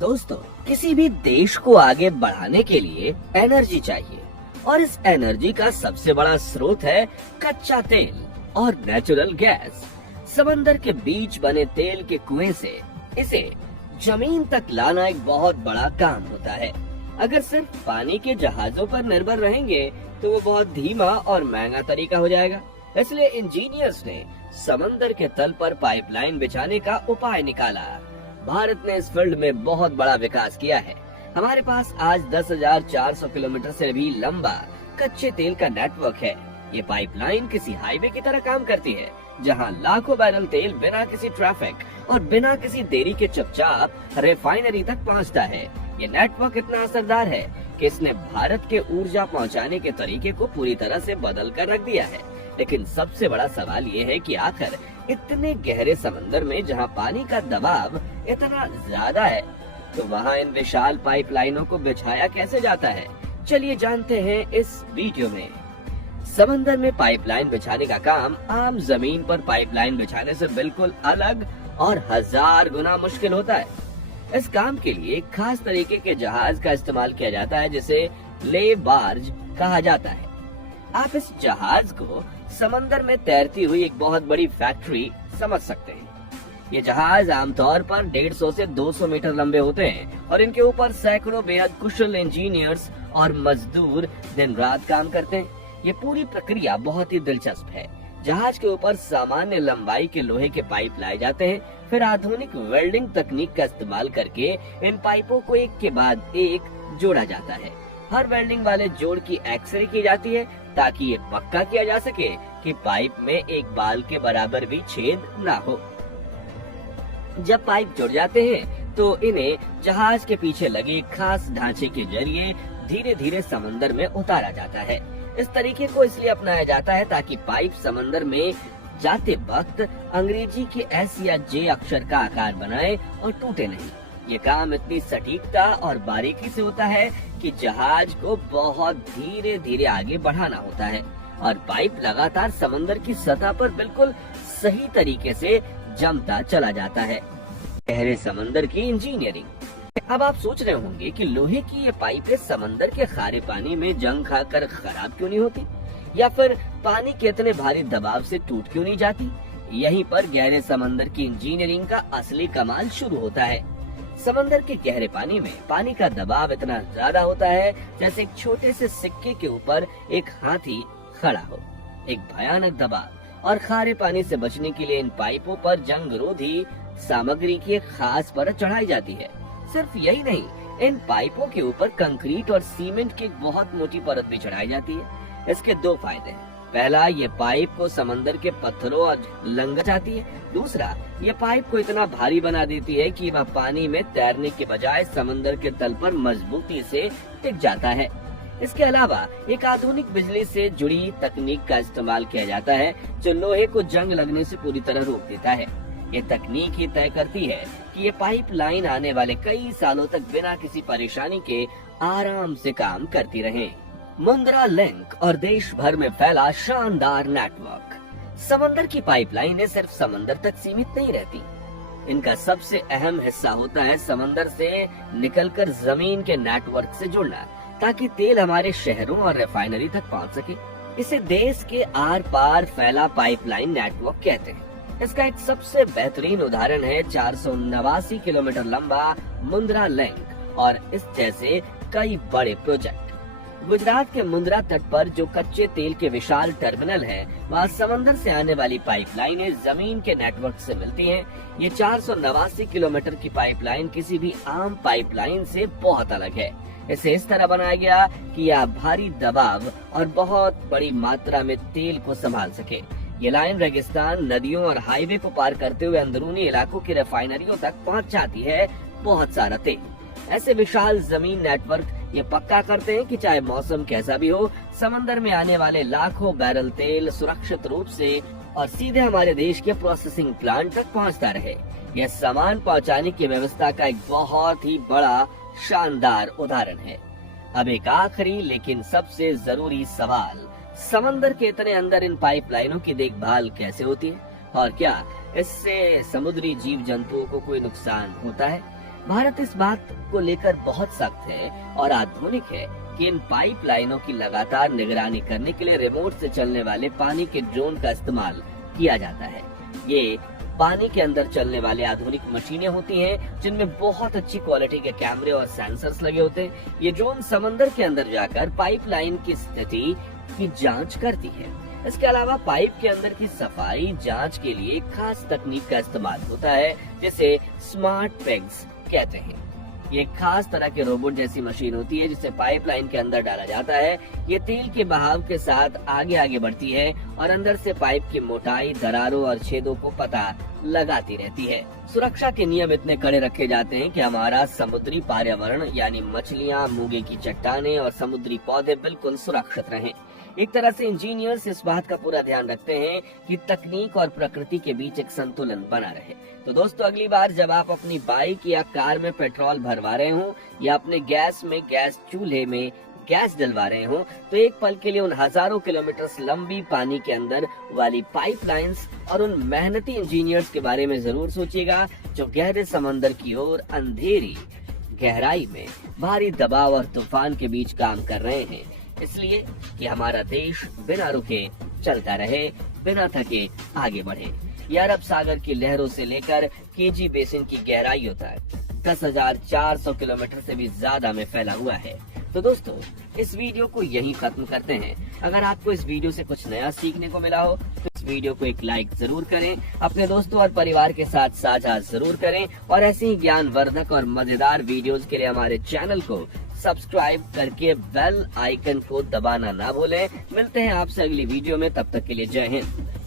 दोस्तों, किसी भी देश को आगे बढ़ाने के लिए एनर्जी चाहिए और इस एनर्जी का सबसे बड़ा स्रोत है कच्चा तेल और नेचुरल गैस। समंदर के बीच बने तेल के कुएं से इसे जमीन तक लाना एक बहुत बड़ा काम होता है। अगर सिर्फ पानी के जहाजों पर निर्भर रहेंगे तो वो बहुत धीमा और महंगा तरीका हो जाएगा। इसलिए इंजीनियर्स ने समंदर के तल पर पाइपलाइन बिछाने का उपाय निकाला। भारत ने इस फील्ड में बहुत बड़ा विकास किया है। हमारे पास आज 10,400 किलोमीटर से भी लंबा कच्चे तेल का नेटवर्क है। ये पाइपलाइन किसी हाईवे की तरह काम करती है, जहां लाखों बैरल तेल बिना किसी ट्रैफिक और बिना किसी देरी के चुपचाप रिफाइनरी तक पहुंचता है। ये नेटवर्क इतना असरदार है कि इसने भारत के ऊर्जा पहुंचाने के तरीके को पूरी तरह से बदल कर रख दिया है। लेकिन सबसे बड़ा सवाल ये है कि आखिर इतने गहरे समंदर में जहां पानी का दबाव इतना ज्यादा है, तो वहां इन विशाल पाइपलाइनों को बिछाया कैसे जाता है? चलिए जानते हैं इस वीडियो में। समंदर में पाइपलाइन बिछाने का काम आम जमीन पर पाइपलाइन बिछाने से बिल्कुल अलग और 1000 गुना मुश्किल होता है। इस काम के लिए एक खास तरीके के जहाज का इस्तेमाल किया जाता है, जिसे ले बार्ज कहा जाता है। आप इस जहाज को समंदर में तैरती हुई एक बहुत बड़ी फैक्ट्री समझ सकते हैं। ये जहाज आमतौर पर 150 से 200 मीटर लंबे होते हैं और इनके ऊपर सैकड़ों बेहद कुशल इंजीनियर्स और मजदूर दिन रात काम करते हैं। ये पूरी प्रक्रिया बहुत ही दिलचस्प है। जहाज के ऊपर सामान्य लंबाई के लोहे के पाइप लाए जाते हैं, फिर आधुनिक वेल्डिंग तकनीक का इस्तेमाल करके इन पाइपों को एक के बाद एक जोड़ा जाता है। हर वेल्डिंग वाले जोड़ की एक्सरे की जाती है ताकि ये पक्का किया जा सके कि पाइप में एक बाल के बराबर भी छेद ना हो। जब पाइप जुड़ जाते हैं तो इन्हें जहाज के पीछे लगे खास ढांचे के जरिए धीरे धीरे समंदर में उतारा जाता है। इस तरीके को इसलिए अपनाया जाता है ताकि पाइप समंदर में जाते वक्त अंग्रेजी के एस या जे अक्षर का आकार बनाए और टूटे नहीं। ये काम इतनी सटीकता और बारीकी से होता है कि जहाज को बहुत धीरे धीरे आगे बढ़ाना होता है और पाइप लगातार समंदर की सतह पर बिल्कुल सही तरीके से जमता चला जाता है। गहरे समंदर की इंजीनियरिंग। अब आप सोच रहे होंगे कि लोहे की ये पाइपें समंदर के खारे पानी में जंग खाकर खराब क्यों नहीं होती, या फिर पानी के इतने भारी दबाव से टूट क्यों नहीं जाती? यहीं पर गहरे समंदर की इंजीनियरिंग का असली कमाल शुरू होता है। समंदर के गहरे पानी में पानी का दबाव इतना ज्यादा होता है जैसे एक छोटे से सिक्के के ऊपर एक हाथी खड़ा हो। एक भयानक दबाव और खारे पानी से बचने के लिए इन पाइपों पर जंग रोधी सामग्री की एक खास परत चढ़ाई जाती है। सिर्फ यही नहीं, इन पाइपों के ऊपर कंक्रीट और सीमेंट की एक बहुत मोटी परत भी चढ़ाई जाती है। इसके दो फायदे हैं। पहला, ये पाइप को समंदर के पत्थरों और लंघ जाती है। दूसरा, ये पाइप को इतना भारी बना देती है कि वह पानी में तैरने के बजाय समंदर के तल पर मजबूती से टिक जाता है। इसके अलावा एक आधुनिक बिजली से जुड़ी तकनीक का इस्तेमाल किया जाता है, जो लोहे को जंग लगने से पूरी तरह रोक देता है। ये तकनीक ही तय करती है कि ये पाइप लाइन आने वाले कई सालों तक बिना किसी परेशानी के आराम से काम करती रहे। मुंद्रा लिंक और देश भर में फैला शानदार नेटवर्क। समंदर की पाइपलाइनें सिर्फ समंदर तक सीमित नहीं रहती। इनका सबसे अहम हिस्सा होता है समंदर से निकलकर जमीन के नेटवर्क से जुड़ना, ताकि तेल हमारे शहरों और रिफाइनरी तक पहुंच सके। इसे देश के आर पार फैला पाइपलाइन नेटवर्क कहते हैं। इसका एक सबसे बेहतरीन उदाहरण है 489 किलोमीटर लंबा मुंद्रा लिंक और इस जैसे कई बड़े प्रोजेक्ट। गुजरात के मुंद्रा तट पर जो कच्चे तेल के विशाल टर्मिनल है, वहाँ समंदर से आने वाली पाइपलाइनें जमीन के नेटवर्क से मिलती हैं। ये 489 किलोमीटर की पाइपलाइन किसी भी आम पाइपलाइन से बहुत अलग है। इसे इस तरह बनाया गया कि यह भारी दबाव और बहुत बड़ी मात्रा में तेल को संभाल सके। ये लाइन रेगिस्तान, नदियों और हाईवे को पार करते हुए अंदरूनी इलाकों की रिफाइनरियों तक पहुंच जाती है बहुत सारा तेल। ऐसे विशाल जमीन नेटवर्क ये पक्का करते हैं कि चाहे मौसम कैसा भी हो, समंदर में आने वाले लाखों बैरल तेल सुरक्षित रूप से और सीधे हमारे देश के प्रोसेसिंग प्लांट तक पहुंचता रहे। यह सामान पहुंचाने की व्यवस्था का एक बहुत ही बड़ा शानदार उदाहरण है। अब एक आखिरी लेकिन सबसे जरूरी सवाल, समंदर के इतने अंदर इन पाइपलाइनों की देखभाल कैसे होती है और क्या इससे समुद्री जीव जंतुओं को कोई नुकसान होता है? भारत इस बात को लेकर बहुत सख्त है और आधुनिक है कि इन पाइपलाइनों की लगातार निगरानी करने के लिए रिमोट से चलने वाले पानी के ड्रोन का इस्तेमाल किया जाता है। ये पानी के अंदर चलने वाले आधुनिक मशीनें होती हैं जिनमें बहुत अच्छी क्वालिटी के कैमरे और सेंसर्स लगे होते हैं। ये ड्रोन समंदर के अंदर जाकर पाइपलाइन की स्थिति की जांच करती है। इसके अलावा पाइप के अंदर की सफाई जांच के लिए खास तकनीक का इस्तेमाल होता है जिसे स्मार्ट पेग्स कहते हैं। ये खास तरह के रोबोट जैसी मशीन होती है जिसे पाइपलाइन के अंदर डाला जाता है। ये तेल के बहाव के साथ आगे आगे बढ़ती है और अंदर से पाइप की मोटाई, दरारों और छेदों को पता लगाती रहती है। सुरक्षा के नियम इतने कड़े रखे जाते हैं कि हमारा समुद्री पर्यावरण यानी मछलियाँ, मूंगे की चट्टानें और समुद्री पौधे बिल्कुल सुरक्षित रहें। एक तरह से इंजीनियर्स इस बात का पूरा ध्यान रखते हैं कि तकनीक और प्रकृति के बीच एक संतुलन बना रहे। तो दोस्तों, अगली बार जब आप अपनी बाइक या कार में पेट्रोल भरवा रहे हो या अपने गैस चूल्हे में गैस डलवा रहे हो तो एक पल के लिए उन हजारों किलोमीटर लंबी पानी के अंदर वाली पाइपलाइंस और उन मेहनती इंजीनियर्स के बारे में जरूर सोचिएगा जो गहरे समंदर की ओर अंधेरी गहराई में भारी दबाव और तूफान के बीच काम कर रहे हैं, इसलिए कि हमारा देश बिना रुके चलता रहे, बिना थके आगे बढ़े। ये अरब सागर की लहरों से लेकर केजी बेसिन की गहराइयों तक 10,400 किलोमीटर से भी ज्यादा में फैला हुआ है। तो दोस्तों, इस वीडियो को यहीं खत्म करते हैं। अगर आपको इस वीडियो से कुछ नया सीखने को मिला हो तो इस वीडियो को एक लाइक जरूर करें, अपने दोस्तों और परिवार के साथ साझा जरूर करें और ऐसे ही ज्ञानवर्धक और मजेदार वीडियोस के लिए हमारे चैनल को सब्सक्राइब करके बेल आइकन को दबाना ना भूलें। मिलते हैं आपसे अगली वीडियो में, तब तक के लिए जय हिंद।